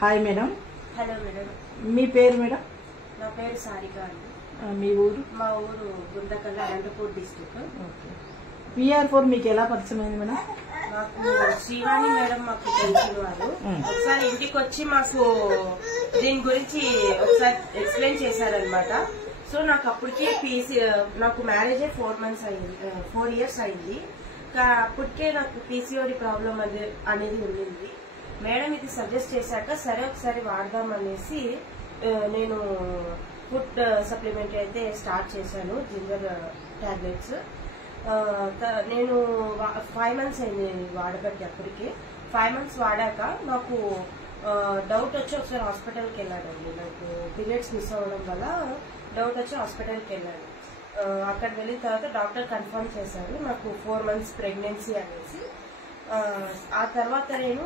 Hi madam. Hello madam. మీ పేరు madam? నా పేరు సారిక అండి. మీ ఊరు? మా ఊరు గుంతకల్, అనంతపూర్ డిస్ట్రిక్ట్. PR4 మీకు ఎలా పరిచయం అయింది మేడం? మాకు శ్రీవాణి మేడం మాకు తెలిసిన వారు. ఒకసారి ఇంటికి వచ్చి మాకు దీని గురించి ఒకసారి ఎక్స్ప్లెయిన్ చేశారనమాట. సో నాకు అప్పటికే నాకు మ్యారేజ్ 4 years అయింది. అప్పటికే నాకు PCOD ప్రాబ్లం అనేది ఉండింది. మేడం ఇది సజెస్ట్ చేశాక సరే ఒకసారి వాడదాం అనేసి నేను ఫుడ్ సప్లిమెంట్ అయితే స్టార్ట్ చేశాను, జింజర్ టాబ్లెట్స్. నేను 5 months అయింది వాడబట్టి. అప్పటికి 5 months వాడాక నాకు డౌట్ వచ్చి ఒకసారి హాస్పిటల్కి వెళ్ళానండి. నాకు పీరియడ్స్ మిస్ అవ్వడం వల్ల డౌట్ వచ్చి హాస్పిటల్కి వెళ్ళాను. అక్కడ వెళ్ళిన తర్వాత డాక్టర్ కన్ఫర్మ్ చేశారు నాకు 4 months ప్రెగ్నెన్సీ అనేసి. ఆ తర్వాత నేను